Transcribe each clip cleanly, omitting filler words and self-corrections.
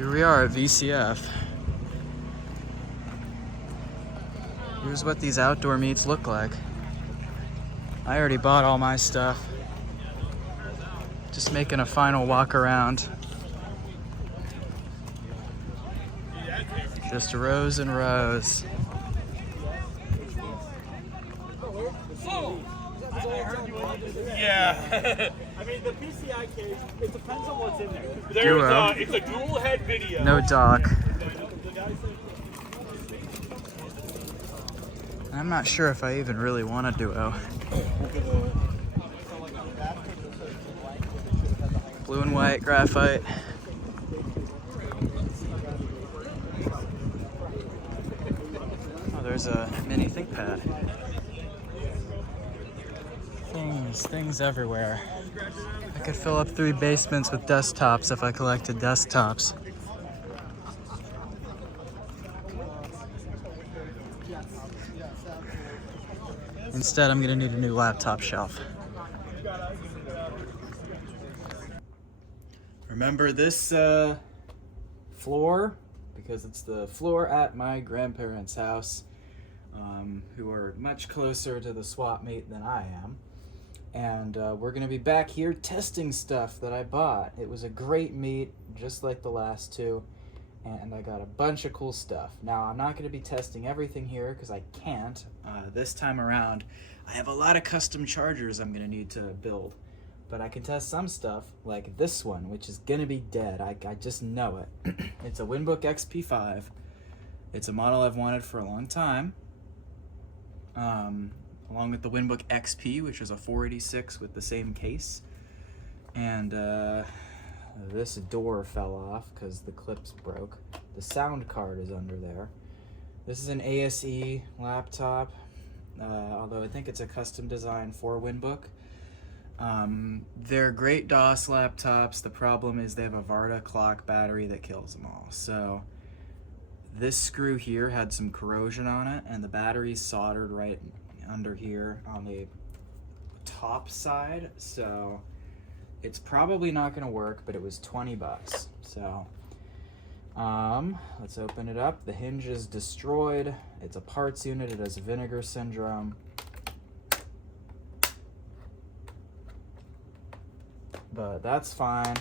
Here we are at VCF. Here's what these outdoor meets look like. I already bought all my stuff. Just making a final walk around. Just rows and rows. Yeah. I mean, the PCI cage, it depends on what's in there. It's a dual head video. No dock. I'm not sure if I even really want a duo. Blue and white graphite. Oh, there's a mini ThinkPad. Things everywhere. I could fill up 3 basements with desktops if I collected desktops. Instead, I'm gonna need a new laptop shelf. Remember this floor? Because it's the floor at my grandparents' house, who are much closer to the swap meet than I am. And we're gonna be back here testing stuff that I bought. It was a great meet, just like the last two, and I got a bunch of cool stuff. Now, I'm not gonna be testing everything here because I can't. This time around, I have a lot of custom chargers I'm gonna need to build, but I can test some stuff, like this one, which is gonna be dead. I just know it. It's a Winbook XP5. It's a model I've wanted for a long time. Along with the Winbook XP, which is a 486 with the same case. And this door fell off because the clips broke. The sound card is under there. This is an ASE laptop, although I think it's a custom design for Winbook. They're great DOS laptops. The problem is they have a Varda clock battery that kills them all. So this screw here had some corrosion on it, and the battery's soldered right under here on the top side, so it's probably not going to work, but it was 20 bucks. So let's open it up. The hinge is destroyed. It's a parts unit. It has vinegar syndrome. But that's fine.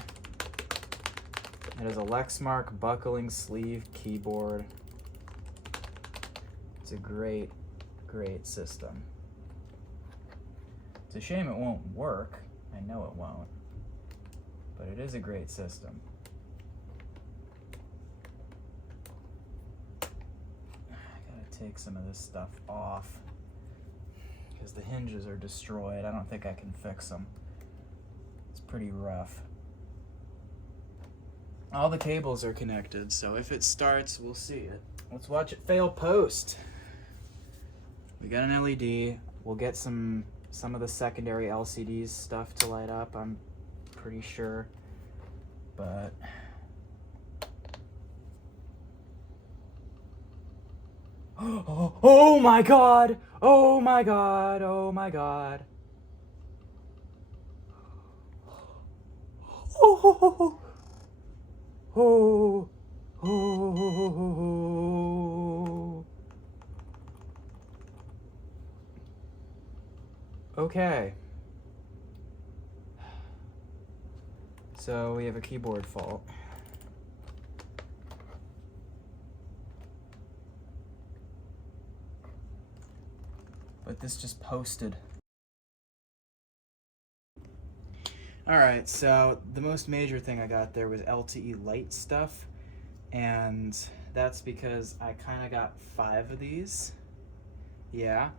It has a Lexmark buckling sleeve keyboard. It's a great system. It's a shame it won't work. I know it won't. But it is a great system. I gotta take some of this stuff off because the hinges are destroyed. I don't think I can fix them. It's pretty rough. All the cables are connected, so if it starts, we'll see it. Let's watch it fail post. We got an LED. We'll get some of the secondary LCDs stuff to light up, I'm pretty sure. But oh my god! Oh my god! Oh my god! Oh, oh, oh. Okay. So we have a keyboard fault. But this just posted. Alright, so the most major thing I got there was LTE light stuff, and that's because I kind of got 5 of these. Yeah.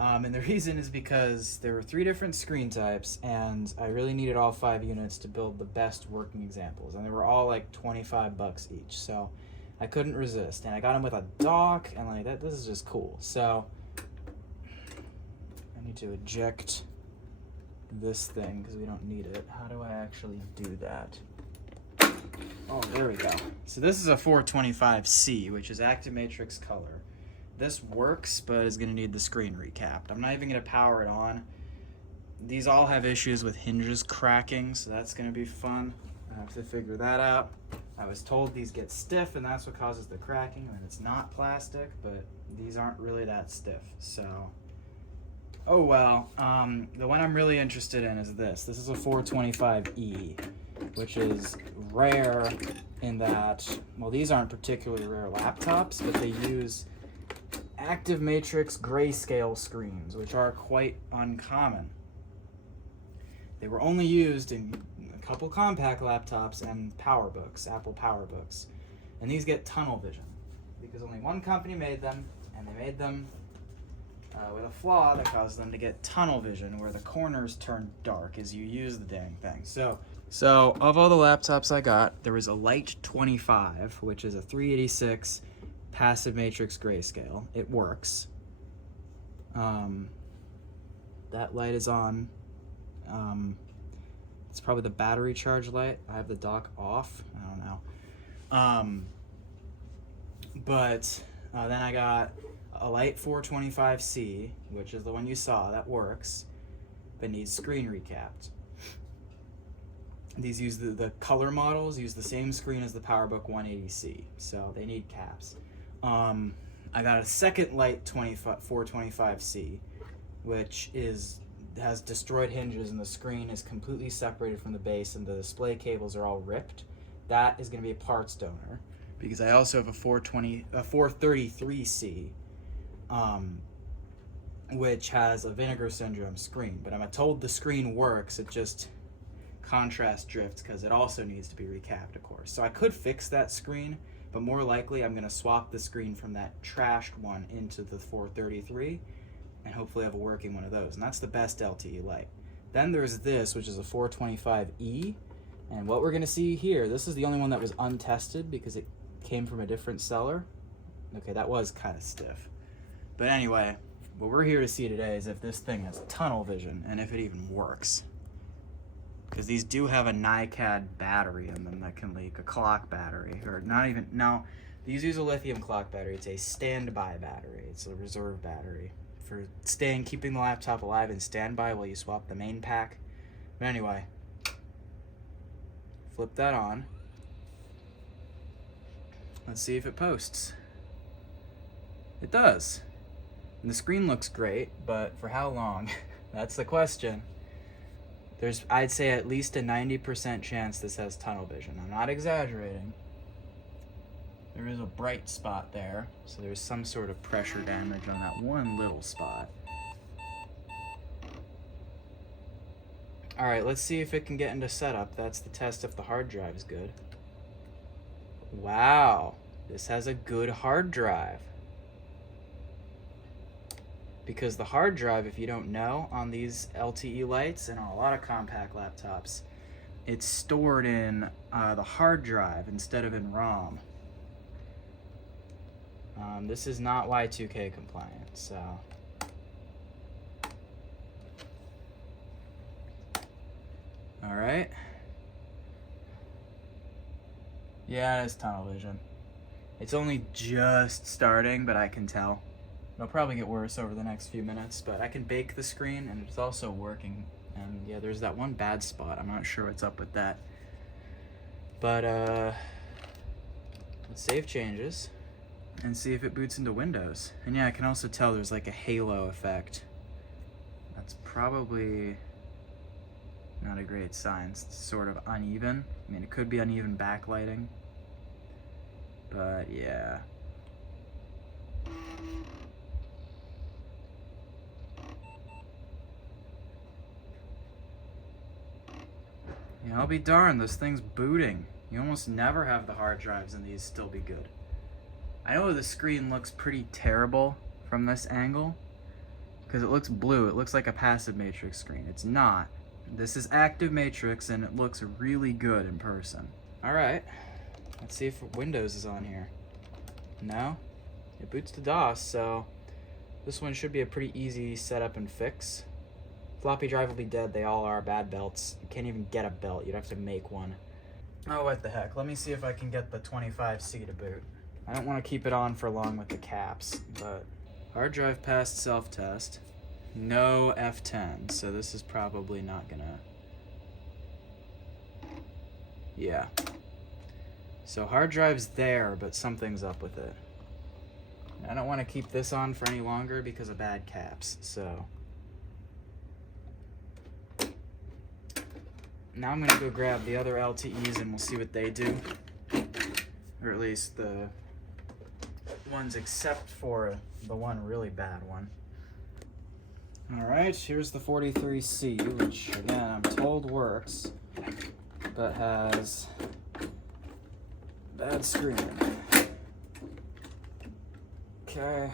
And the reason is because there were 3 different screen types, and I really needed all 5 units to build the best working examples, and they were all like 25 bucks each, so I couldn't resist. And I got them with a dock, and like that, this is just cool. So I need to eject this thing because we don't need it. How do I actually do that? Oh, there we go. So this is a 425C, which is Active Matrix color. This works, but is going to need the screen recapped. I'm not even going to power it on. These all have issues with hinges cracking, so that's going to be fun. I have to figure that out. I was told these get stiff and that's what causes the cracking, and it's not plastic, but these aren't really that stiff, so oh well. The one I'm really interested in is this. This is a 425E, which is rare in that, well, these aren't particularly rare laptops, but they use active matrix grayscale screens, which are quite uncommon. They were only used in a couple compact laptops and PowerBooks, Apple PowerBooks. And these get tunnel vision because only one company made them, and they made them with a flaw that caused them to get tunnel vision, where the corners turn dark as you use the dang thing. So of all the laptops I got, there was a Light 25, which is a 386 passive matrix grayscale. It works. That light is on. It's probably the battery charge light. I have the dock off. I don't know. But then I got a Light 425C, which is the one you saw, that works, but needs screen recapped. These use the color models use the same screen as the PowerBook 180C, so they need caps. I got a second Light 425C, which has destroyed hinges and the screen is completely separated from the base and the display cables are all ripped. That is going to be a parts donor, because I also have a 433C, which has a vinegar syndrome screen, but I'm told the screen works, it just contrast drifts because it also needs to be recapped, of course. So I could fix that screen, but more likely I'm going to swap the screen from that trashed one into the 433 and hopefully have a working one of those. And that's the best LTE light. Then there's this, which is a 425E, and what we're going to see here, this is the only one that was untested because it came from a different seller. Okay, that was kind of stiff. But anyway, what we're here to see today is if this thing has tunnel vision and if it even works. Because these do have a NiCad battery in them that can leak, a clock battery, or not even, no, these use a lithium clock battery. It's a standby battery. It's a reserve battery for keeping the laptop alive in standby while you swap the main pack. But anyway, flip that on. Let's see if it posts. It does. And the screen looks great, but for how long? That's the question. There's, I'd say, at least a 90% chance this has tunnel vision. I'm not exaggerating. There is a bright spot there, so there's some sort of pressure damage on that one little spot. Alright, let's see if it can get into setup. That's the test if the hard drive's good. Wow, this has a good hard drive. Because the hard drive, if you don't know, on these LTE lights and on a lot of compact laptops, it's stored in the hard drive instead of in ROM. This is not Y2K compliant, so. All right. Yeah, it's tunnel vision. It's only just starting, but I can tell. It'll probably get worse over the next few minutes, but I can bake the screen and it's also working. And yeah, there's that one bad spot. I'm not sure what's up with that. But let's save changes and see if it boots into Windows. And yeah, I can also tell there's like a halo effect. That's probably not a great sign. It's sort of uneven. I mean, it could be uneven backlighting, but yeah. Yeah, I'll be darned, this thing's booting. You almost never have the hard drives in these still be good. I know the screen looks pretty terrible from this angle, because it looks blue. It looks like a passive matrix screen. It's not. This is active matrix, and it looks really good in person. All right, let's see if Windows is on here. No, it boots to DOS, so this one should be a pretty easy setup and fix. Floppy drive will be dead. They all are. Bad belts. You can't even get a belt. You'd have to make one. Oh, what the heck. Let me see if I can get the 25C to boot. I don't want to keep it on for long with the caps, but hard drive passed self-test. No F10, so this is probably not gonna... Yeah. So hard drive's there, but something's up with it. I don't want to keep this on for any longer because of bad caps, so. Now I'm gonna go grab the other LTEs and we'll see what they do. Or at least the ones except for the one really bad one. Alright, here's the 43C, which again I'm told works, but has bad screening. Okay.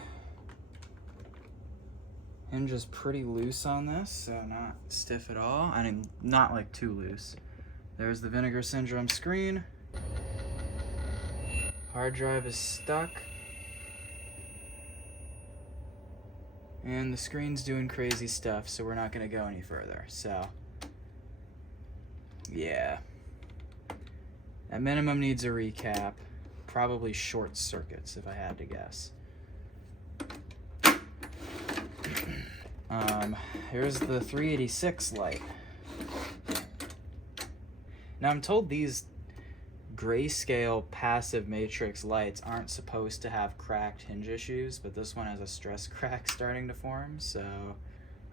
Hinge is pretty loose on this, so not stiff at all. I mean, not like too loose. There's the vinegar syndrome screen. Hard drive is stuck. And the screen's doing crazy stuff, so we're not gonna go any further. So, yeah. At minimum needs a recap. Probably short circuits, if I had to guess. Here's the 386 light. Now I'm told these grayscale passive matrix lights aren't supposed to have cracked hinge issues, but this one has a stress crack starting to form, so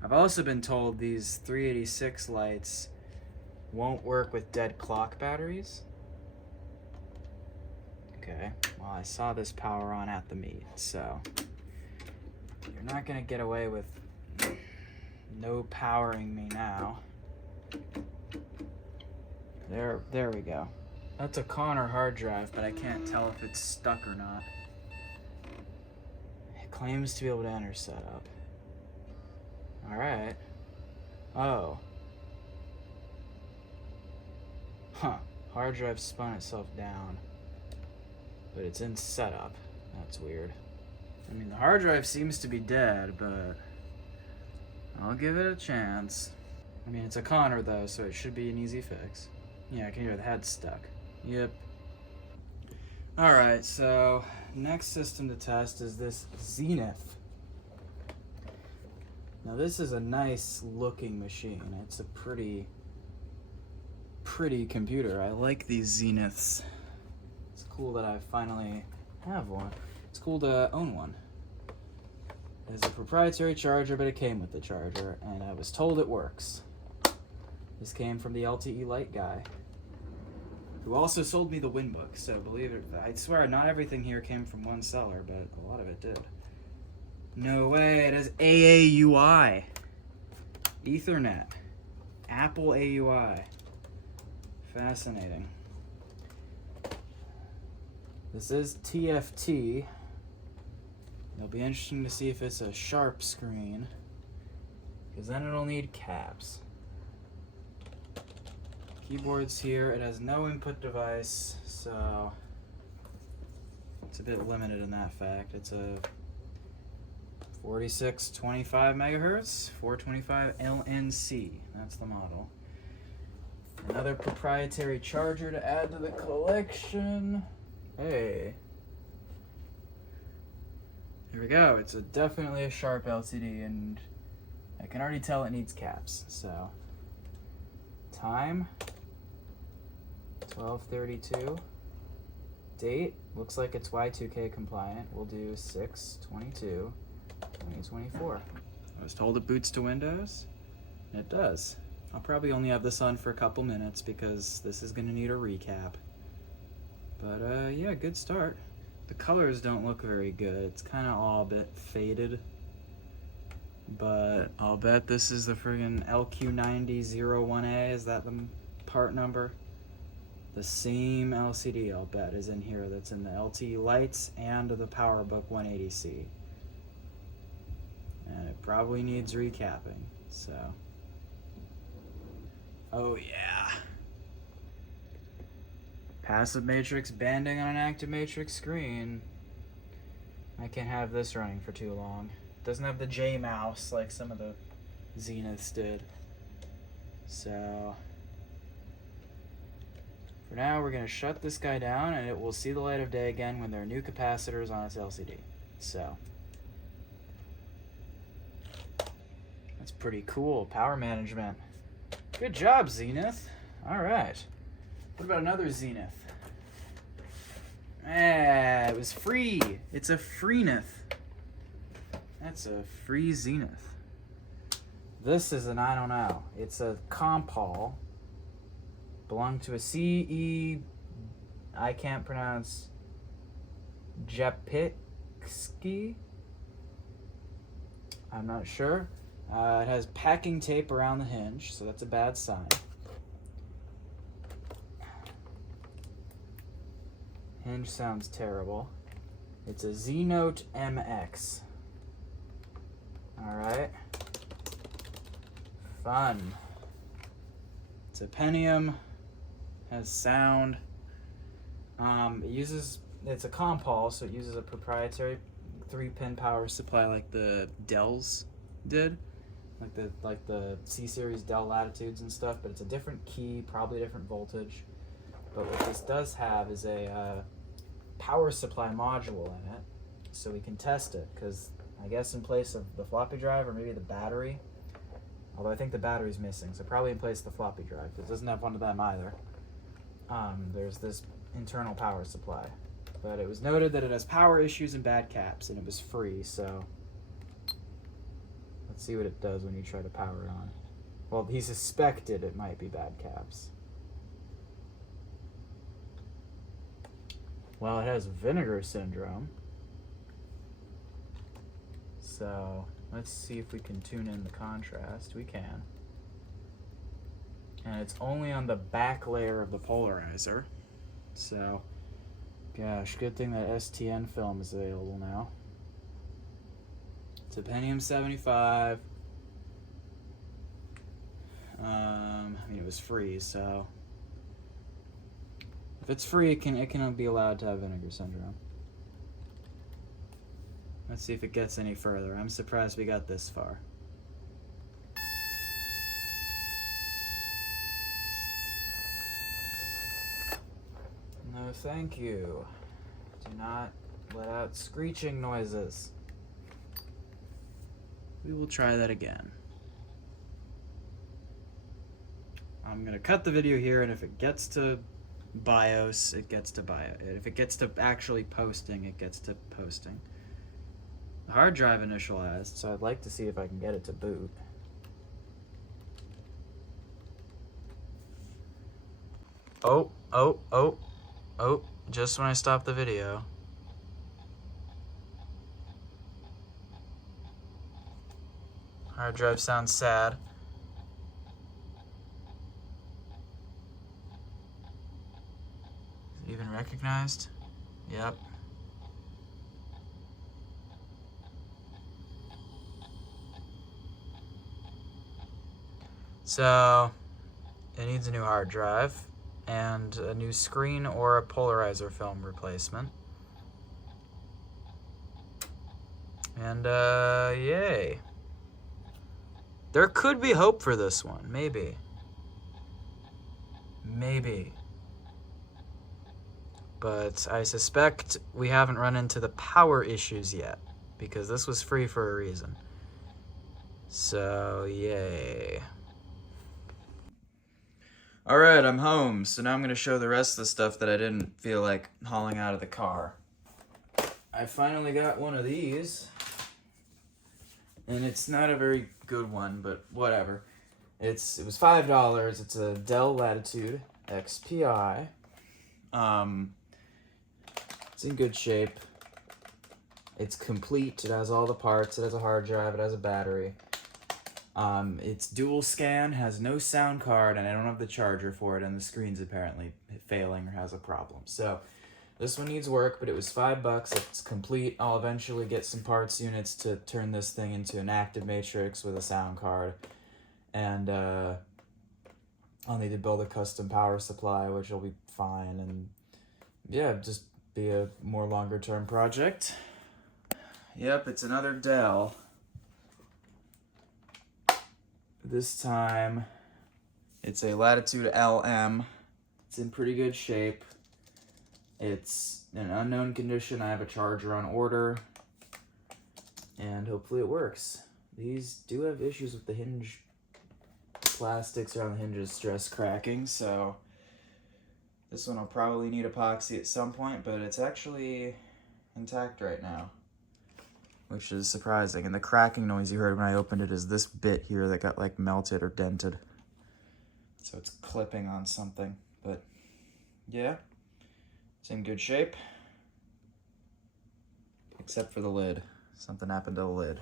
I've also been told these 386 lights won't work with dead clock batteries. Okay, well I saw this power on at the meet, so you're not gonna get away with no powering me now. There we go. That's a Connor hard drive, but I can't tell if it's stuck or not. It claims to be able to enter setup. Alright. Oh. Huh. Hard drive spun itself down. But it's in setup. That's weird. I mean, the hard drive seems to be dead, but I'll give it a chance. I mean, it's a Connor though, so it should be an easy fix. Yeah, I can hear the head stuck. Yep. Alright, so next system to test is this Zenith. Now this is a nice looking machine. It's a pretty computer. I like these Zeniths. It's cool that I finally have one. It's cool to own one. It has a proprietary charger, but it came with the charger, and I was told it works. This came from the LTE Lite guy, who also sold me the Winbook, so believe it, I swear not everything here came from one seller, but a lot of it did. No way, it has AAUI. Ethernet. Apple AUI. Fascinating. This is TFT. It'll be interesting to see if it's a sharp screen, because then it'll need caps. Keyboard's here. It has no input device, so it's a bit limited in that fact. It's a 4625 megahertz, 425 LNC. That's the model. Another proprietary charger to add to the collection. Hey. Here we go. It's definitely a sharp LCD, and I can already tell it needs caps. So, time 12/32. Date looks like it's Y2K compliant. We'll do 6/22/2024. I was told it boots to Windows, and it does. I'll probably only have this on for a couple minutes because this is going to need a recap. But yeah, good start. The colors don't look very good. It's kind of all a bit faded. But I'll bet this is the friggin' LQ9001A. Is that the part number? The same LCD, I'll bet, is in here that's in the LTE lights and the PowerBook 180C. And it probably needs recapping, so. Oh yeah. Passive matrix banding on an active matrix screen. I can't have this running for too long. Doesn't have the J mouse like some of the Zeniths did. So for now we're gonna shut this guy down, and it will see the light of day again when there are new capacitors on its LCD. So that's pretty cool. Power management. Good job, Zenith. All right. What about another Zenith? It was free. It's a Freeneth. That's a free Zenith. This is an I don't know. It's a Compal. Belonged to a CE. I can't pronounce. Japitsky. I'm not sure. It has packing tape around the hinge, so that's a bad sign. Hinge sounds terrible. It's a Z-Note MX. Alright. Fun. It's a Pentium. Has sound. It's a Compal, so it uses a proprietary 3-pin power supply like the Dells did. Like the C-Series Dell Latitudes and stuff, but it's a different key, probably a different voltage. But what this does have is a power supply module in it, so we can test it, because I guess in place of the floppy drive, or maybe the battery, although I think the battery's missing, so probably in place of the floppy drive, because it doesn't have one of them either. There's this internal power supply. But it was noted that it has power issues and bad caps, and it was free, so let's see what it does when you try to power it on. Well, he suspected it might be bad caps. Well, it has vinegar syndrome. So let's see if we can tune in the contrast. We can. And it's only on the back layer of the polarizer. So, gosh, good thing that STN film is available now. It's a Pentium 75. I mean, it was free, so if it's free, it can be allowed to have vinegar syndrome. Let's see if it gets any further. I'm surprised we got this far. No, thank you. Do not let out screeching noises. We will try that again. I'm gonna cut the video here, and if it gets to BIOS, it gets to BIOS. If it gets to actually posting, it gets to posting. The hard drive initialized, so I'd like to see if I can get it to boot. Oh, just when I stop the video. Hard drive sounds sad. Is it even recognized? Yep. So, it needs a new hard drive and a new screen or a polarizer film replacement. And, yay. There could be hope for this one, maybe. Maybe. But I suspect we haven't run into the power issues yet, because this was free for a reason. So, yay. Alright, I'm home, so now I'm going to show the rest of the stuff that I didn't feel like hauling out of the car. I finally got one of these, and it's not a very good one, but whatever. It was $5. It's a Dell Latitude XPI. It's in good shape. It's complete. It has all the parts. It has a hard drive. It has a battery. It's dual scan, has no sound card, and I don't have the charger for it, and the screen's apparently failing or has a problem. So this one needs work, but it was $5. It's complete. I'll eventually get some parts units to turn this thing into an active matrix with a sound card. And I'll need to build a custom power supply, which will be fine. And yeah, just be a more longer term project. Yep, it's another Dell. This time, it's a Latitude LM. It's in pretty good shape. It's in an unknown condition. I have a charger on order, and hopefully it works. These do have issues with the hinge plastics around the hinges stress cracking, so This one will probably need epoxy at some point, but it's actually intact right now, which is surprising. And the cracking noise you heard when I opened it is this bit here that got like melted or dented. So it's clipping on something, but yeah, it's in good shape. Except for the lid. Something happened to the lid.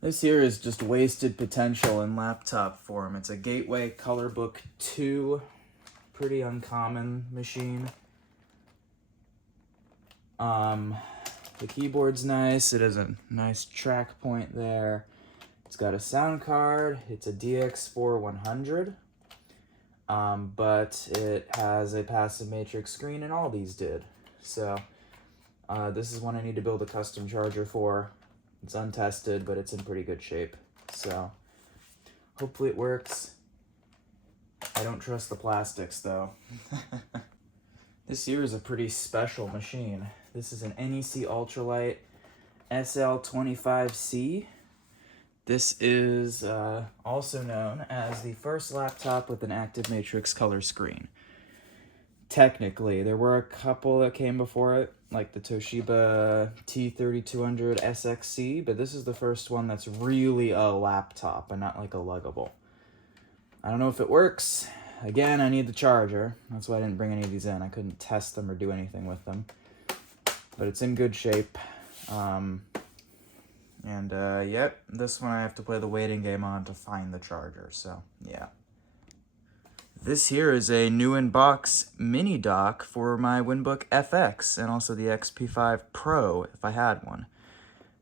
This here is just wasted potential in laptop form. It's a Gateway Colorbook 2. Pretty uncommon machine. The keyboard's nice. It has a nice track point there. It's got a sound card. It's a DX4100. But it has a passive matrix screen, and all these did. So this is one I need to build a custom charger for. It's untested, but it's in pretty good shape. So hopefully it works. I don't trust the plastics though. This here is a pretty special machine. This is an NEC Ultralight SL25C. This is also known as the first laptop with an active matrix color screen. Technically, there were a couple that came before it, like the Toshiba T3200 SXC, but this is the first one that's really a laptop and not like a luggable. I don't know if it works. Again, I need the charger. That's why I didn't bring any of these in. I couldn't test them or do anything with them. But it's in good shape. Yep, this one I have to play the waiting game on to find the charger, so yeah. This here is a new in-box mini dock for my Winbook FX and also the XP5 Pro if I had one.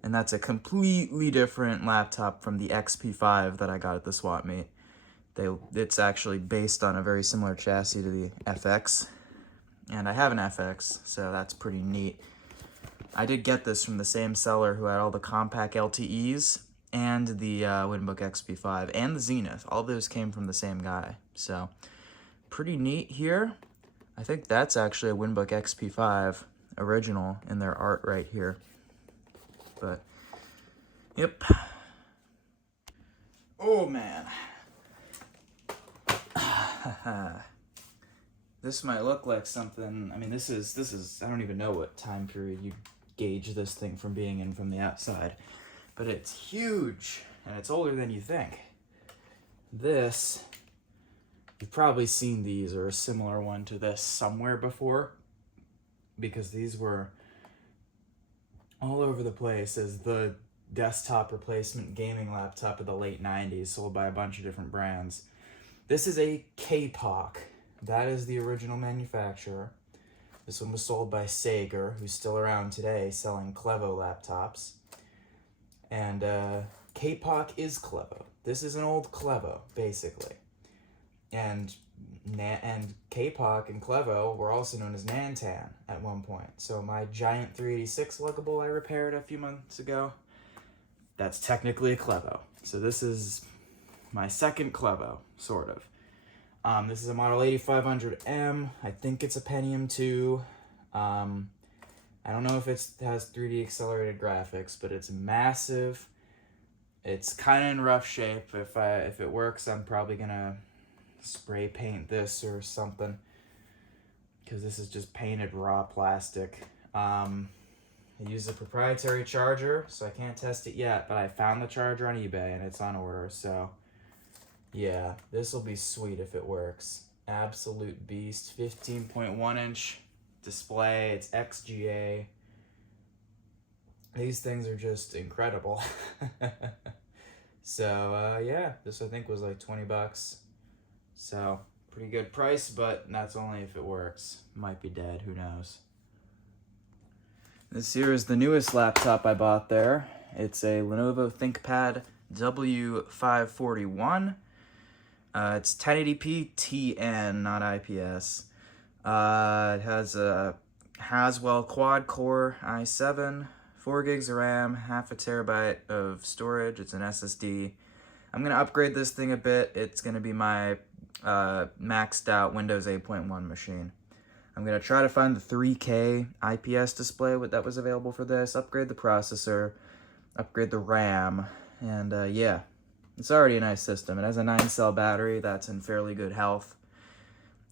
And that's a completely different laptop from the XP5 that I got at the swap meet. It's actually based on a very similar chassis to the FX, and I have an FX, so that's pretty neat. I did get this from the same seller who had all the compact LTEs and the Winbook XP5 and the Zenith. All those came from the same guy, so pretty neat here. I think that's actually a Winbook XP5 original in their art right here. But, yep. Oh, man. This might look like something, I mean, this is, I don't even know what time period you gauge this thing from being in from the outside, but it's huge, and it's older than you think. This, you've probably seen these or a similar one to this somewhere before, because these were all over the place as the desktop replacement gaming laptop of the late 90s, sold by a bunch of different brands. This is a K-POC. That is the original manufacturer. This one was sold by Sager, who's still around today selling Clevo laptops. And K-POC is Clevo. This is an old Clevo, basically. And K-POC and Clevo were also known as Nantan at one point. So my giant 386 luggable I repaired a few months ago, that's technically a Clevo. So this is my second Clevo, sort of. This is a model 8500M. I think it's a Pentium 2. I don't know if it has 3D accelerated graphics, but it's massive. It's kind of in rough shape. If it works, I'm probably gonna spray paint this or something, because this is just painted raw plastic. I use a proprietary charger, so I can't test it yet, but I found the charger on eBay and it's on order, so yeah, this will be sweet if it works. Absolute beast. 15.1 inch display. It's XGA. These things are just incredible. So yeah, this I think was like 20 bucks. So pretty good price, but that's only if it works. Might be dead, who knows. This here is the newest laptop I bought there. It's a Lenovo ThinkPad W541. It's 1080p TN, not IPS. It has a Haswell quad-core i7, 4 gigs of RAM, half a terabyte of storage. It's an SSD. I'm going to upgrade this thing a bit. It's going to be my maxed out Windows 8.1 machine. I'm going to try to find the 3K IPS display that was available for this, upgrade the processor, upgrade the RAM, and yeah. it's already a nice system. It has a 9-cell battery that's in fairly good health.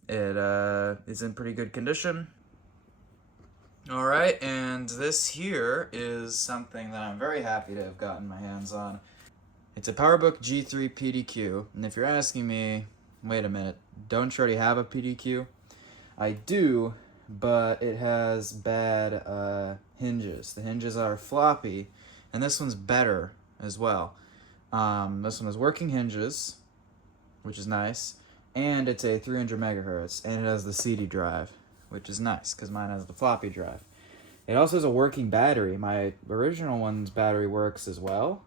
It is in pretty good condition. All right, and this here is something that I'm very happy to have gotten my hands on. It's a PowerBook G3 PDQ, and if you're asking me, wait a minute, don't you already have a PDQ? I do, but it has bad hinges. The hinges are floppy, and this one's better as well. This one has working hinges, which is nice, and it's a 300 megahertz, and it has the CD drive, which is nice, because mine has the floppy drive. It also has a working battery. My original one's battery works as well.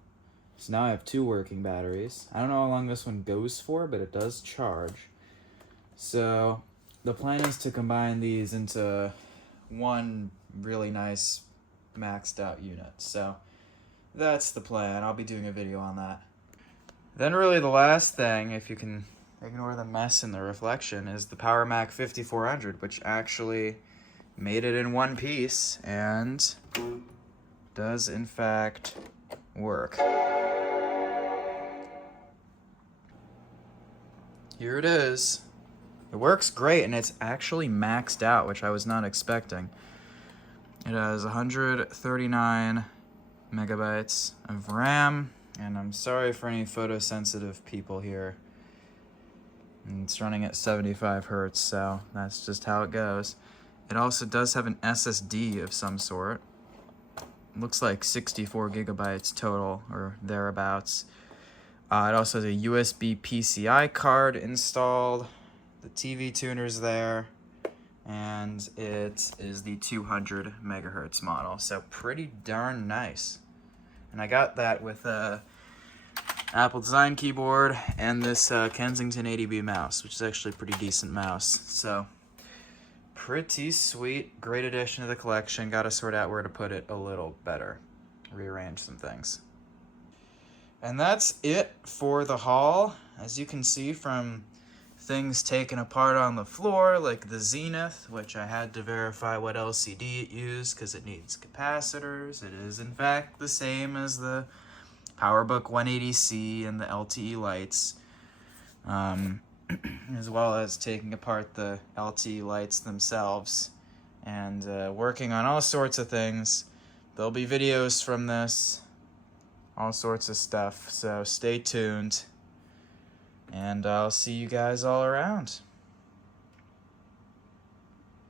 So now I have 2 working batteries. I don't know how long this one goes for, but it does charge. So the plan is to combine these into one really nice maxed out unit. So that's the plan. I'll be doing a video on that. Then really the last thing, if you can ignore the mess in the reflection, is the Power Mac 5400, which actually made it in one piece and does in fact work. Here it is. It works great, and it's actually maxed out, which I was not expecting. It has 139 megabytes of RAM, and I'm sorry for any photosensitive people here. And it's running at 75 hertz, so that's just how it goes. It also does have an SSD of some sort. It looks like 64 gigabytes total, or thereabouts. It also has a USB PCI card installed. The TV tuner's there. And it is the 200 megahertz model. So pretty darn nice. And I got that with a Apple design keyboard and this Kensington 80B mouse, which is actually a pretty decent mouse. So pretty sweet. Great addition to the collection. Got to sort out where to put it a little better. Rearrange some things. And that's it for the haul. As you can see from things taken apart on the floor, like the Zenith, which I had to verify what LCD it used because it needs capacitors. It is in fact the same as the PowerBook 180C and the LTE lights, as well as taking apart the LTE lights themselves and working on all sorts of things. There'll be videos from this, all sorts of stuff, so stay tuned, and I'll see you guys all around.